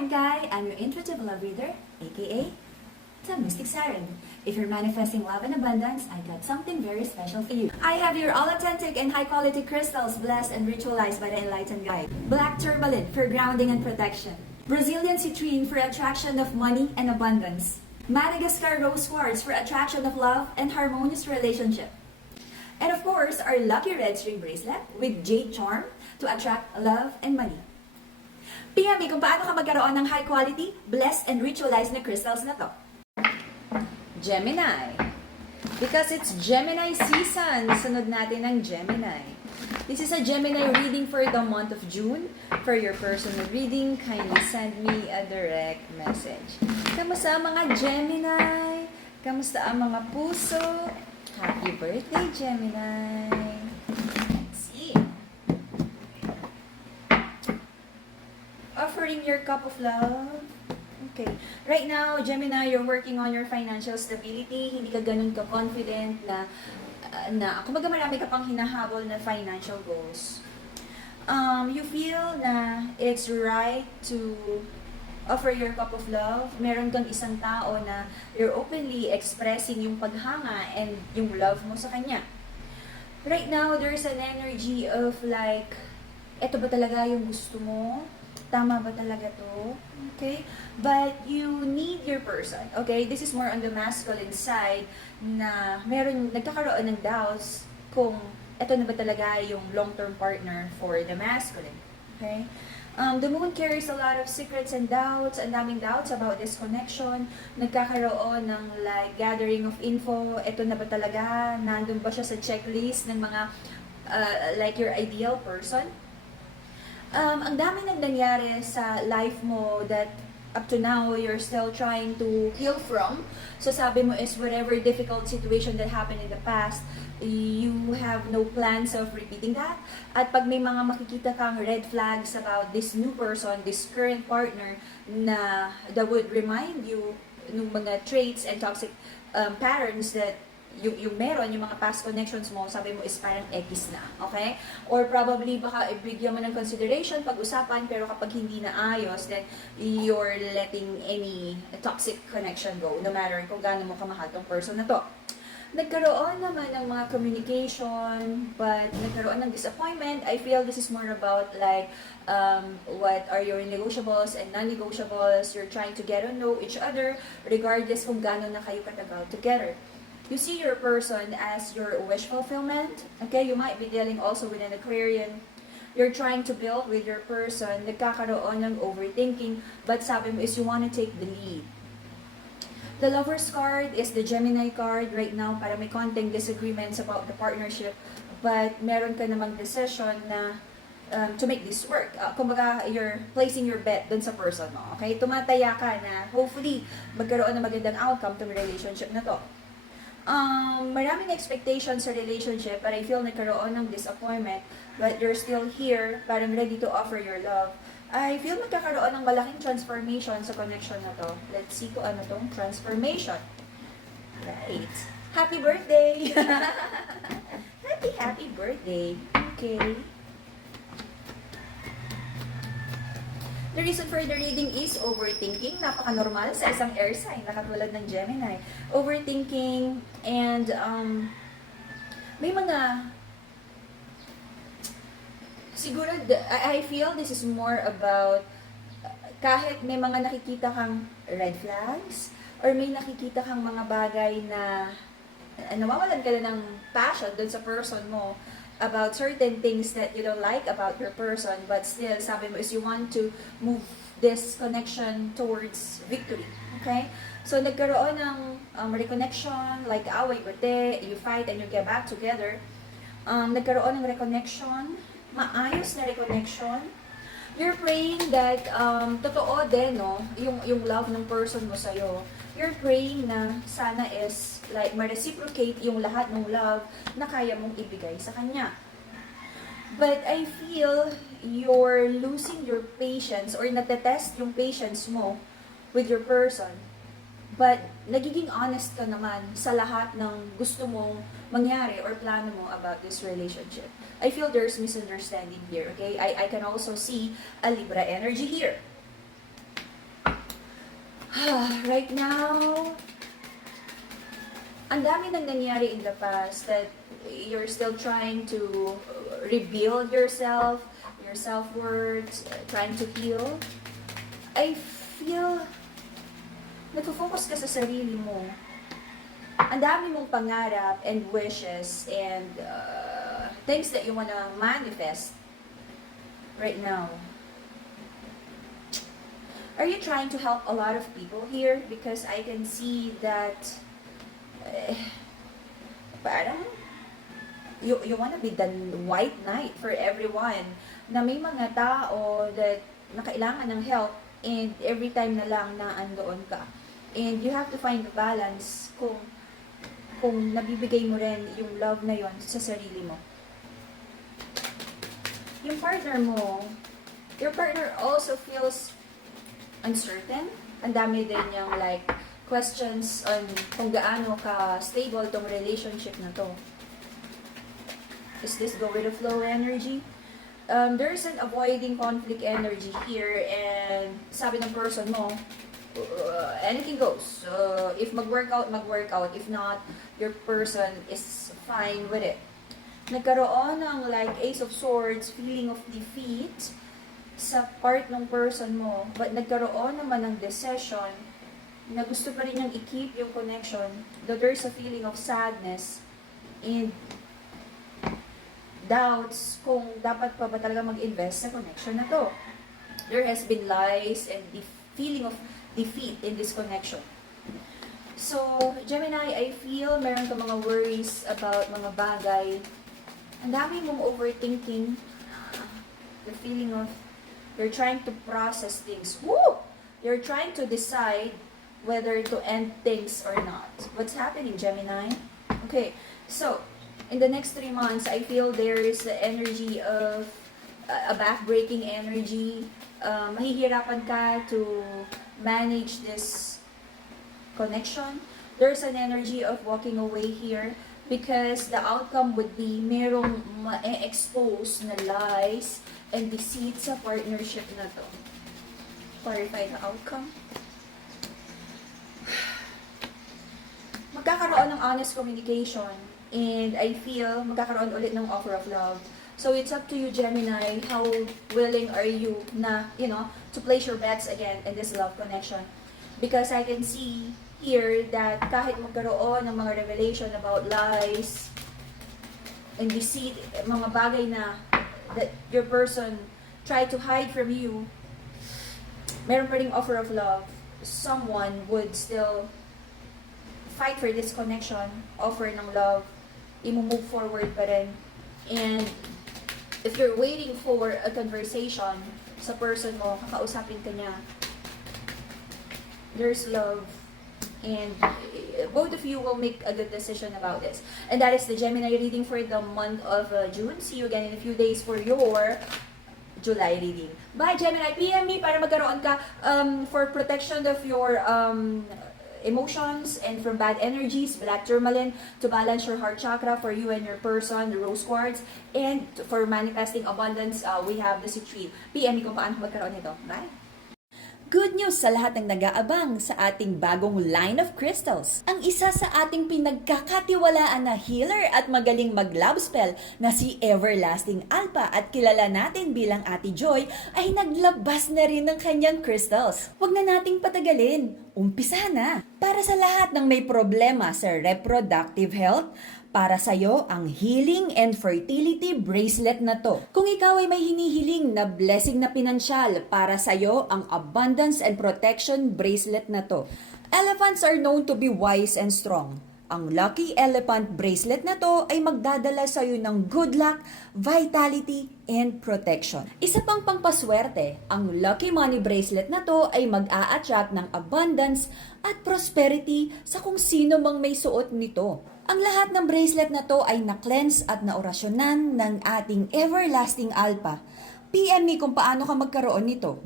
I'm Kai. I'm your intuitive love reader, aka the Mystic Siren. If you're manifesting love and abundance, I got something very special for you. I have your all authentic and high quality crystals blessed and ritualized by the Enlightened Guide. Black tourmaline for grounding and protection. Brazilian citrine for attraction of money and abundance. Madagascar rose quartz for attraction of love and harmonious relationship. And of course, our lucky red string bracelet with jade charm to attract love and money. PM me kung paano ka magkaroon ng high quality, blessed and ritualized na crystals na to. Gemini. Because it's Gemini season, sunod natin ang Gemini. This is a Gemini reading for the month of June. For your personal reading, kindly send me a direct message. Kamusta ang mga Gemini? Kamusta ang mga puso? Happy birthday, Gemini! Let's see. Offering your cup of love. Okay. Right now, Gemini, you're working on your financial stability. Hindi ka ganun ka-confident na kumbaga marami ka pang hinahabol na financial goals. You feel na it's right to offer your cup of love. Meron kang isang tao na you're openly expressing yung paghanga and yung love mo sa kanya. Right now, there's an energy of like, eto ba talaga yung gusto mo? Tama ba talaga to? Okay? But you need your person. Okay? This is more on the masculine side na nagkakaroon ng doubts kung eto na ba talaga yung long-term partner for the masculine. Okay? The moon carries a lot of secrets and doubts. Ang daming doubts about this connection. Nagkakaroon ng like gathering of info. Eto na ba talaga? Nandun ba siya sa checklist ng mga like your ideal person? Ang dami nang nangyari sa life mo that up to now you're still trying to heal from. So sabi mo is whatever difficult situation that happened in the past, you have no plans of repeating that. At pag may mga makikita kang red flags about this new person, this current partner na that would remind you ng mga traits and toxic patterns that yung meron, yung mga past connections mo, sabi mo is parang X na, okay? Or probably baka ibigyan mo ng consideration, pag-usapan, pero kapag hindi na ayos, then you're letting any toxic connection go, no matter kung gaano mo kamahal tong person na to. Nagkaroon naman ng mga communication, but nagkaroon ng disappointment. I feel this is more about like, what are your negotiables and non-negotiables. You're trying to get to know each other, regardless kung gaano na kayo katagal together. You see your person as your wish fulfillment. Okay, you might be dealing also with an Aquarian. You're trying to build with your person. Nagkakaroon ng overthinking, but sabi mo is you want to take the lead. The Lover's card is the Gemini card right now para may konting disagreements about the partnership, but meron ka namang decision na to make this work. Kumbaga, you're placing your bet dun sa person mo. Okay, tumataya ka na hopefully magkaroon ng magandang outcome tong relationship na to. Maraming expectations sa relationship, but I feel nagkaroon ng disappointment, but you're still here, parang ready to offer your love. I feel magkakaroon ng malaking transformation sa connection na to. Let's see kung ano tong transformation. Right. Happy birthday! Happy birthday! Okay. The reason for the reading is overthinking. Napaka-normal sa isang air sign na katulad ng Gemini. Overthinking and may mga siguro I feel this is more about kahit may mga nakikita kang red flags or may nakikita kang mga bagay na nawawalan ka na ng passion dun sa person mo about certain things that you don't like about your person, but still, sabi mo is you want to move this connection towards victory. Okay? So, nagkaroon ng reconnection, like away, bate, you fight and you get back together. Nagkaroon ng reconnection, maayos na reconnection. You're praying that, totoo din, no, yung love ng person mo sa'yo. You're praying na sana is, like, ma-reciprocate yung lahat ng love na kaya mong ibigay sa kanya. But I feel you're losing your patience or natetest yung patience mo with your person. But nagiging honest ka naman sa lahat ng gusto mong mangyari or plano mo about this relationship. I feel there's misunderstanding here, okay? I can also see a Libra energy here. Right now, ang dami nang nangyari in the past that you're still trying to rebuild yourself, your self-worth, trying to heal. I feel nagfo-focus ka sa sarili mo. Ang dami mong pangarap and wishes and things that you wanna manifest right now. Are you trying to help a lot of people here? Because I can see that parang you wanna be the white knight for everyone, na may mga tao that nakailangan ng help and every time na lang na andoon ka. And you have to find the balance kung nabibigay mo rin yung love na yon sa sarili mo. Yung partner mo, your partner also feels uncertain. Ang dami din yung like questions on kung gaano ka stable tong relationship na to. Is this go with the flow energy? There's an avoiding conflict energy here, and sabi ng person mo, anything goes. If mag-workout, mag-workout. If not, your person is fine with it. Nagkaroon ng like Ace of Swords, feeling of defeat sa part ng person mo, but nagkaroon naman ng decision na gusto pa rin niyang i-keep yung connection, though there's a feeling of sadness and doubts kung dapat pa ba talaga mag-invest sa connection na to. There has been lies and the feeling of defeat in this connection. So, Gemini, I feel meron ka mga worries about mga bagay. Ang dami mong overthinking. The feeling of you're trying to process things. Woo! You're trying to decide whether to end things or not. What's happening, Gemini? Okay, so, in the next 3 months, I feel there is the energy of a back-breaking energy. Mahihirapan ka to manage this connection. There's an energy of walking away here because the outcome would be merong ma-expose na lies and deceit sa partnership na to. Clarify the outcome. Magkakaroon ng honest communication and I feel magkakaroon ulit ng offer of love. So it's up to you, Gemini, how willing are you na, to place your bets again in this love connection. Because I can see here that kahit magkaroon ng mga revelation about lies and deceit, mga bagay na that your person tried to hide from you, meron pa ring offer of love. Someone would still fight for this connection, offer ng love, i-move forward pa rin. And if you're waiting for a conversation sa person mo, kakausapin ka niya, there's love. And both of you will make a good decision about this. And that is the Gemini reading for the month of June. See you again in a few days for your July reading. Bye, Gemini. PM me para magkaroon ka for protection of your emotions and from bad energies, black tourmaline, to balance your heart chakra for you and your person, the rose quartz, and for manifesting abundance, we have the citrine. PM me kung paano magkaroon nito. Bye! Good news sa lahat ng nag-aabang sa ating bagong line of crystals. Ang isa sa ating pinagkakatiwalaan na healer at magaling mag-love spell na si Everlasting Alpha at kilala natin bilang Ate Joy ay naglabas na rin ng kanyang crystals. Huwag na nating patagalin. Umpisa na! Para sa lahat ng may problema sa reproductive health, para sa'yo ang Healing and Fertility Bracelet na to. Kung ikaw ay may hinihiling na blessing na pinansyal, para sa'yo ang Abundance and Protection Bracelet na to. Elephants are known to be wise and strong. Ang Lucky Elephant Bracelet na to ay magdadala sa'yo ng good luck, vitality, and protection. Isa pang pangpaswerte, ang Lucky Money Bracelet na to ay mag-a-attract ng abundance at prosperity sa kung sino mang may suot nito. Ang lahat ng bracelet na to ay na-cleanse at naorasyonan ng ating Everlasting Alpha. PM me kung paano ka magkaroon nito.